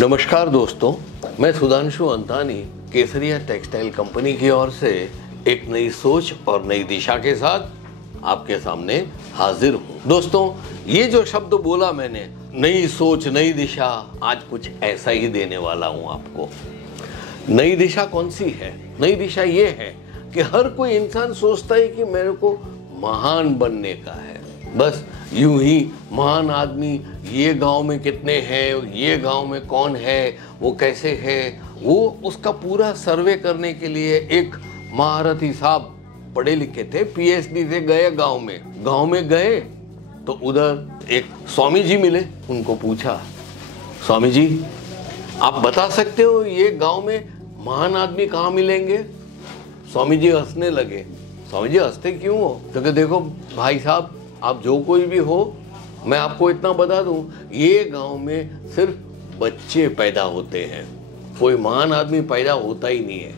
नमस्कार दोस्तों, मैं सुधांशु अंतानी केसरिया टेक्सटाइल कंपनी की ओर से एक नई सोच और नई दिशा के साथ आपके सामने हाजिर हूँ। दोस्तों, ये जो शब्द बोला मैंने, नई सोच नई दिशा, आज कुछ ऐसा ही देने वाला हूँ आपको। नई दिशा कौन सी है? नई दिशा ये है कि हर कोई इंसान सोचता है कि मेरे को महान बनने का है। बस यूं ही महान आदमी ये गांव में कितने हैं, ये गांव में कौन है, वो कैसे है, वो उसका पूरा सर्वे करने के लिए एक महारथी साहब पढ़े लिखे थे, पीएचडी से गए गांव में गए तो उधर एक स्वामी जी मिले। उनको पूछा, स्वामी जी आप बता सकते हो ये गांव में महान आदमी कहाँ मिलेंगे? स्वामी जी हंसने लगे। स्वामी जी हंसते क्यों हो? तो कि देखो भाई साहब, आप जो कोई भी हो, मैं आपको इतना बता दूं, ये गांव में सिर्फ बच्चे पैदा होते हैं, कोई महान आदमी पैदा होता ही नहीं है,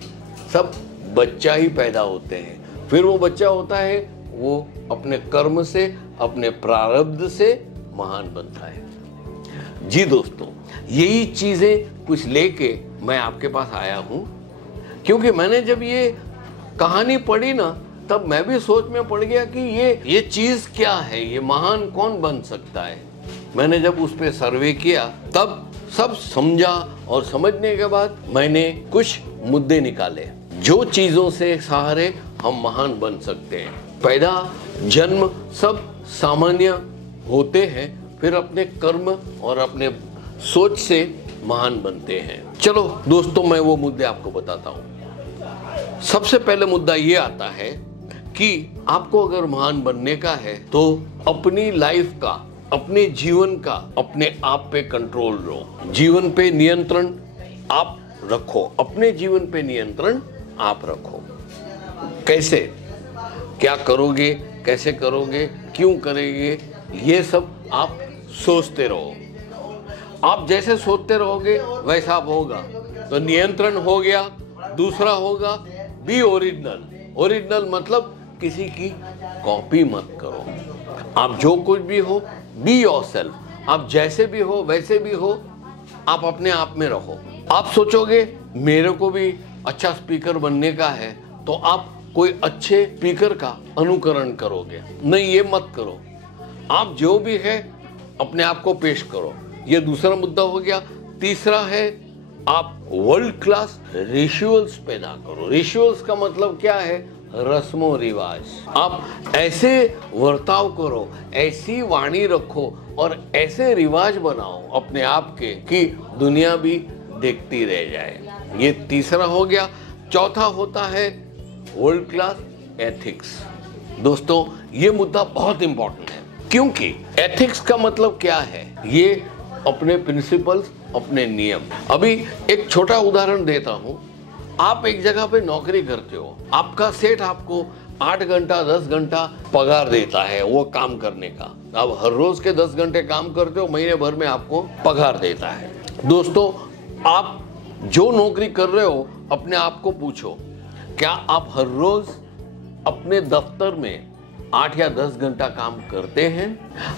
सब बच्चा ही पैदा होते हैं। फिर वो बच्चा होता है, वो अपने कर्म से, अपने प्रारब्ध से महान बनता है। जी दोस्तों, यही चीजें कुछ लेके मैं आपके पास आया हूं, क्योंकि मैंने जब ये कहानी पढ़ी ना, तब मैं भी सोच में पड़ गया कि ये चीज क्या है, ये महान कौन बन सकता है। मैंने जब उस पे सर्वे किया तब सब समझा, और समझने के बाद मैंने कुछ मुद्दे निकाले जो चीजों से सहारे हम महान बन सकते हैं। पैदा जन्म सब सामान्य होते हैं, फिर अपने कर्म और अपने सोच से महान बनते हैं। चलो दोस्तों, मैं वो मुद्दे आपको बताता हूं। सबसे पहले मुद्दा ये आता है कि आपको अगर महान बनने का है तो अपनी लाइफ का, अपने जीवन का अपने आप पे कंट्रोल लो, जीवन पे नियंत्रण आप रखो, अपने जीवन पे नियंत्रण आप रखो। कैसे, क्या करोगे, कैसे करोगे, क्यों करेंगे, ये सब आप सोचते रहो। आप जैसे सोचते रहोगे वैसा होगा। तो नियंत्रण हो गया। दूसरा होगा बी ओरिजिनल। ओरिजिनल मतलब किसी की कॉपी मत करो। आप जो कुछ भी हो, बी योरसेल्फ। आप जैसे भी हो वैसे भी हो, आप अपने आप में रहो। आप सोचोगे मेरे को भी अच्छा स्पीकर बनने का है, तो आप कोई अच्छे स्पीकर का अनुकरण करोगे। नहीं, ये मत करो। आप जो भी है अपने आप को पेश करो। ये दूसरा मुद्दा हो गया। तीसरा है, आप वर्ल्ड क्लास रिचुअल्स पैदा करो। रिचुअल्स का मतलब क्या है? रस्मों रिवाज। आप ऐसे वर्ताव करो, ऐसी वाणी रखो और ऐसे रिवाज बनाओ अपने आप के कि दुनिया भी देखती रह जाए। ये तीसरा हो गया। चौथा होता है वर्ल्ड क्लास एथिक्स। दोस्तों, ये मुद्दा बहुत इंपॉर्टेंट है, क्योंकि एथिक्स का मतलब क्या है? ये अपने प्रिंसिपल्स, अपने नियम। अभी एक छोटा उदाहरण देता हूं। आप एक जगह पे नौकरी करते हो, आपका सेठ आपको 8 घंटा 10 घंटा पगार देता है वो काम करने का। आप हर रोज के 10 घंटे काम करते हो, महीने भर में आपको पगार देता है। दोस्तों, आप जो नौकरी कर रहे हो, अपने आप को पूछो, क्या आप हर रोज अपने दफ्तर में 8 या 10 घंटा काम करते हैं?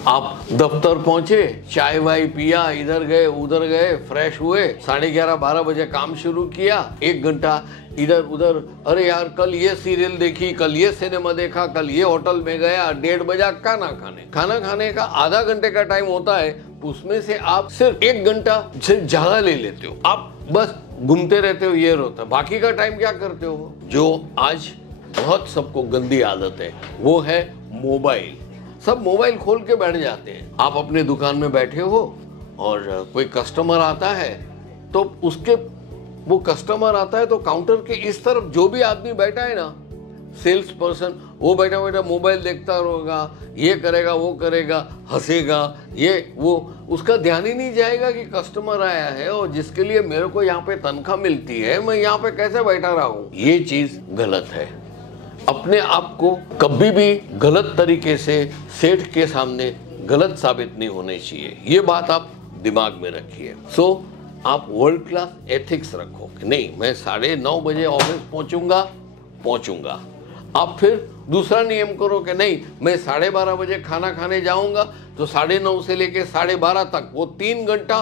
आप दफ्तर पहुंचे, चाय वाय पिया, इधर गए उधर गए, फ्रेश हुए, 11:30 12 बजे काम शुरू किया, 1 घंटा इधर उधर, अरे यार कल ये सीरियल देखी, कल ये सिनेमा देखा, कल ये होटल में गया, 1:30 बजा खाना खाने का आधा घंटे का टाइम होता है, उसमें से आप सिर्फ 1 घंटा से ज्यादा ले लेते हो। आप बस घूमते रहते हो, ये रोता। बाकी का टाइम क्या करते हो? जो आज बहुत सबको गंदी आदत है, वो है मोबाइल। सब मोबाइल खोल के बैठ जाते हैं। आप अपने दुकान में बैठे हो और कोई कस्टमर आता है, तो वो कस्टमर आता है तो काउंटर के इस तरफ जो भी आदमी बैठा है ना, सेल्स पर्सन, वो बैठा बैठा मोबाइल देखता रहेगा, ये करेगा वो करेगा, हंसेगा, ये वो, उसका ध्यान ही नहीं जाएगा कि कस्टमर आया है और जिसके लिए मेरे को यहाँ पे तनख्वाह मिलती है, मैं यहाँ पे कैसे बैठा रहा हूँ। ये चीज गलत है। अपने आप को कभी भी गलत तरीके से सेठ के सामने गलत साबित नहीं होने चाहिए। ये बात आप दिमाग में रखिए। आप वर्ल्ड क्लास एथिक्स रखो कि नहीं, मैं 9:30 बजे ऑफिस पहुंचूंगा। आप फिर दूसरा नियम करो कि नहीं, मैं 12:30 बजे खाना खाने जाऊंगा, तो 9:30 से लेके 12:30 तक वो 3 घंटा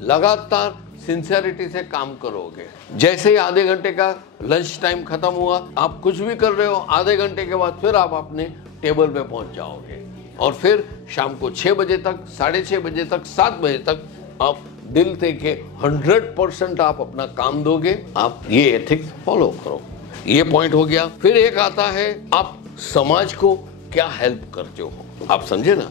लगातार सिंसियरिटी से काम करोगे। जैसे ही आधे घंटे का लंच टाइम खत्म हुआ, आप कुछ भी कर रहे हो, आधे घंटे के बाद फिर आप अपने टेबल पे पहुंच जाओगे और फिर शाम को 6 बजे तक, 6:30 बजे तक, 7 बजे तक आप दिल से के 100% आप अपना काम दोगे। आप ये एथिक्स फॉलो करो। ये पॉइंट हो गया। फिर एक आता है, आप समाज को क्या हेल्प करते हो। आप समझे ना,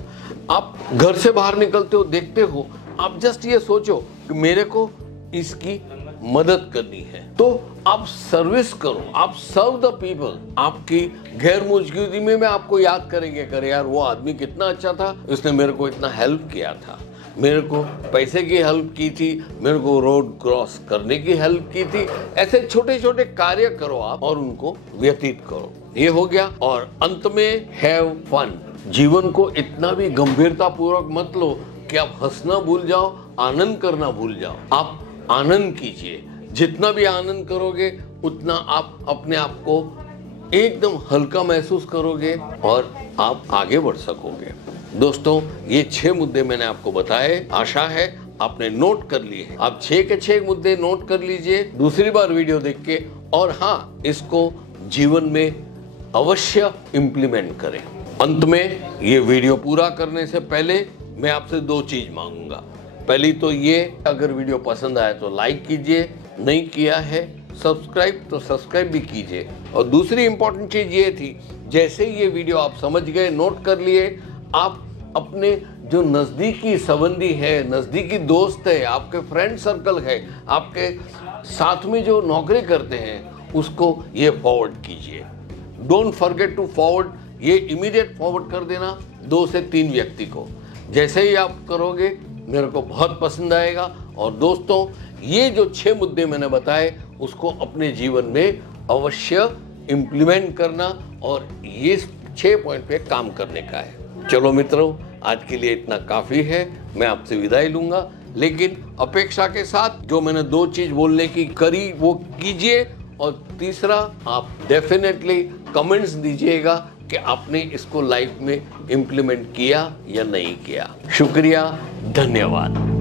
आप घर से बाहर निकलते हो, देखते हो, आप जस्ट ये सोचो कि मेरे को इसकी मदद करनी है, तो आप सर्विस करो, आप सर्व द पीपल। आपकी गैर मौजूदगी में आपको याद करेंगे, करे यार वो आदमी कितना अच्छा था, उसने मेरे को इतना हेल्प किया था, मेरे को पैसे की हेल्प की थी, मेरे को रोड क्रॉस करने की हेल्प की थी। ऐसे छोटे छोटे कार्य करो आप और उनको व्यतीत करो। ये हो गया। और अंत में हैव फन। जीवन को इतना भी गंभीरता पूर्वक मत लो कि आप हंसना भूल जाओ, आनंद करना भूल जाओ। आप आनंद कीजिए। जितना भी आनंद करोगे उतना आप अपने आप को एकदम हल्का महसूस करोगे और आप आगे बढ़ सकोगे। दोस्तों, ये 6 मुद्दे मैंने आपको बताए। आशा है आपने नोट कर लिए हैं। आप 6 के 6 मुद्दे नोट कर लीजिए दूसरी बार वीडियो देख के, और हाँ, इसको जीवन में अवश्य इम्प्लीमेंट करें। अंत में ये वीडियो पूरा करने से पहले मैं आपसे 2 चीज मांगूंगा। पहली तो ये, अगर वीडियो पसंद आए तो लाइक कीजिए, नहीं किया है सब्सक्राइब तो सब्सक्राइब भी कीजिए। और दूसरी इंपॉर्टेंट चीज ये थी, जैसे ये वीडियो आप समझ गए, नोट कर लिए, आप अपने जो नजदीकी संबंधी है, नजदीकी दोस्त है, आपके फ्रेंड सर्कल है, आपके साथ में जो नौकरी करते हैं, उसको ये फॉरवर्ड कीजिए। Don't forget to forward. ये इमीडिएट फॉरवर्ड कर देना 2 से 3 व्यक्ति को। जैसे ही आप करोगे मेरे को बहुत पसंद आएगा। और दोस्तों, ये जो 6 मुद्दे मैंने बताए उसको अपने जीवन में अवश्य इम्प्लीमेंट करना और ये 6 पॉइंट पे काम करने का है। चलो मित्रों, आज के लिए इतना काफी है। मैं आपसे विदाई लूंगा, लेकिन अपेक्षा के साथ जो मैंने 2 चीज बोलने की करी वो कीजिए। और तीसरा, आप डेफिनेटली कमेंट्स दीजिएगा कि आपने इसको लाइफ में इम्प्लीमेंट किया या नहीं किया। शुक्रिया, धन्यवाद।